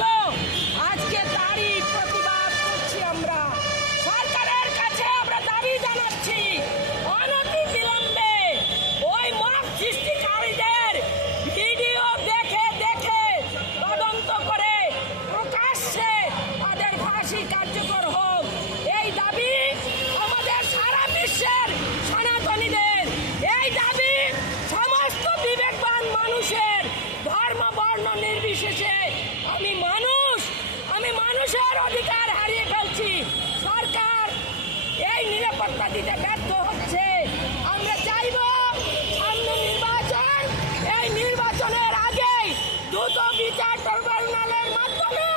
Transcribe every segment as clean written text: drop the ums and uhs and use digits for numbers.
হলো, আজকে তারই প্রতিবাদ করছি আমরা। সরকারের কাছে আমরা দাবি জানাচ্ছি, অনতি বিলম্বে ওই মব সৃষ্টিকারীদের ভিডিও দেখে দেখে তদন্ত করে প্রকাশ্যে তাদের ফাঁসি কার্যকর হোক। এই দাবি আমাদের সারা বিশ্বের সনাতনীদের, এই দাবি সমস্ত বিবেকবান মানুষের, ধর্ম বর্ণ নির্বিশেষে। আমি মানুষের অধিকার হারিয়ে ফেলছি, সরকার এই নিরাপত্তা দিতে ব্যর্থ হচ্ছে। আমরা চাইব সামনে নির্বাচন, এই নির্বাচনের আগেই দ্রুত বিচার ট্রাইব্যুনালের মাধ্যমে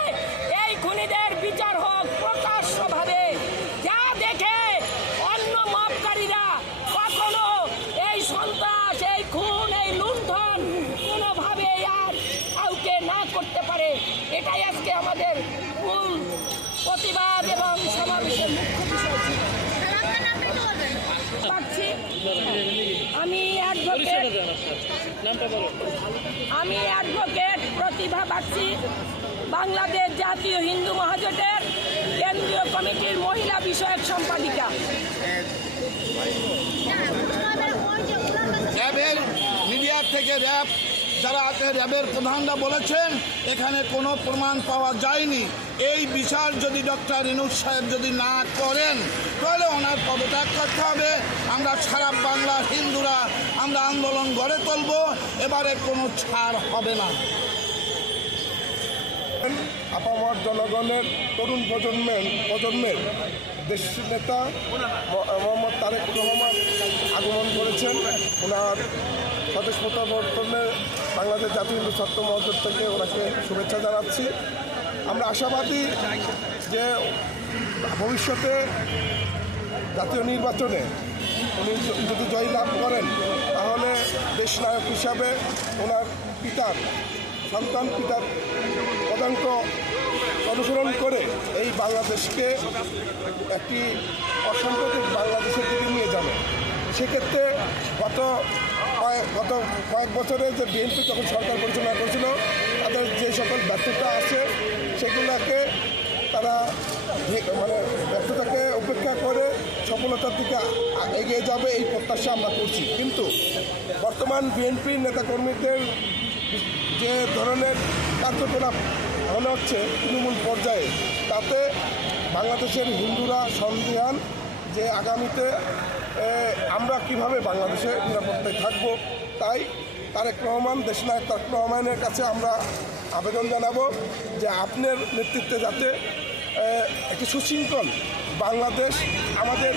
এই খুনিদের বিচার হোক প্রকাশ্যভাবে, যা দেখে অন্য মবকারীরা কখনো এই সন্ত্রাস, এই খুন, এই লুণ্ঠন কোনোভাবে আর কাউকে না করতে পারে। এটাই আজকে আমাদের মূল প্রতিবাদ এবং সমাবেশের মুখ্য বিষয় ছিল। আমি অ্যাডভোকেট প্রতিভা বাগচি, বাংলাদেশ জাতীয় হিন্দু মহাজোটের কেন্দ্রীয় কমিটির মহিলা বিষয়ক সম্পাদিকা। র্যাবের মিডিয়া থেকে যারা আছে, র্যাবের প্রধানরা বলেছেন এখানে কোনো প্রমাণ পাওয়া যায়নি। এই বিচার যদি ডক্টর ইউনূস সাহেব যদি না করেন তাহলে ওনার পদত্যাগ করতে হবে। আমরা সারা বাংলা হিন্দুরা আমরা আন্দোলন গড়ে তুলব, এবারে কোনো ছাড় হবে না। আপামর জনগণের তরুণ প্রজন্মের দেশ নেতা মোহাম্মদ তারেক রহমান আগমন করেছেন। ওনার স্বদেশ প্রত্যাবর্তনে বাংলাদেশ জাতীয় হিন্দু ছাত্র মহাজোট থেকে ওনাকে শুভেচ্ছা জানাচ্ছি। আমরা আশাবাদী যে ভবিষ্যতে জাতীয় নির্বাচনে উনি যদি জয়লাভ করেন তাহলে দেশনায়ক হিসাবে ওনার সন্তান পিতার পদাঙ্ক অনুসরণ করে এই বাংলাদেশকে একটি অসাম্প্রদায়িক বাংলাদেশের দিকে নিয়ে যাবে। সেক্ষেত্রে গত কয়েক বছরে যে বিএনপি যখন সরকার পরিচালনা করেছিল তাদের যে সকল ব্যর্থতা আছে সেগুলোকে তারা ব্যর্থতাকে উপেক্ষা করে সফলতার দিকে এগিয়ে যাবে এই প্রত্যাশা আমরা করছি। কিন্তু বর্তমান বিএনপির নেতাকর্মীদের যে ধরনের কার্যকলাপ মনে হচ্ছে তৃণমূল পর্যায়ে, তাতে বাংলাদেশের হিন্দুরা সন্দিহান যে আগামীতে আমরা কিভাবে বাংলাদেশে নিরাপত্তায় থাকব। তাই দেশনায়ক তারেক রহমানের কাছে আমরা আবেদন জানাবো যে আপনার নেতৃত্বে যাতে একটি সুশৃঙ্খল বাংলাদেশ আমাদের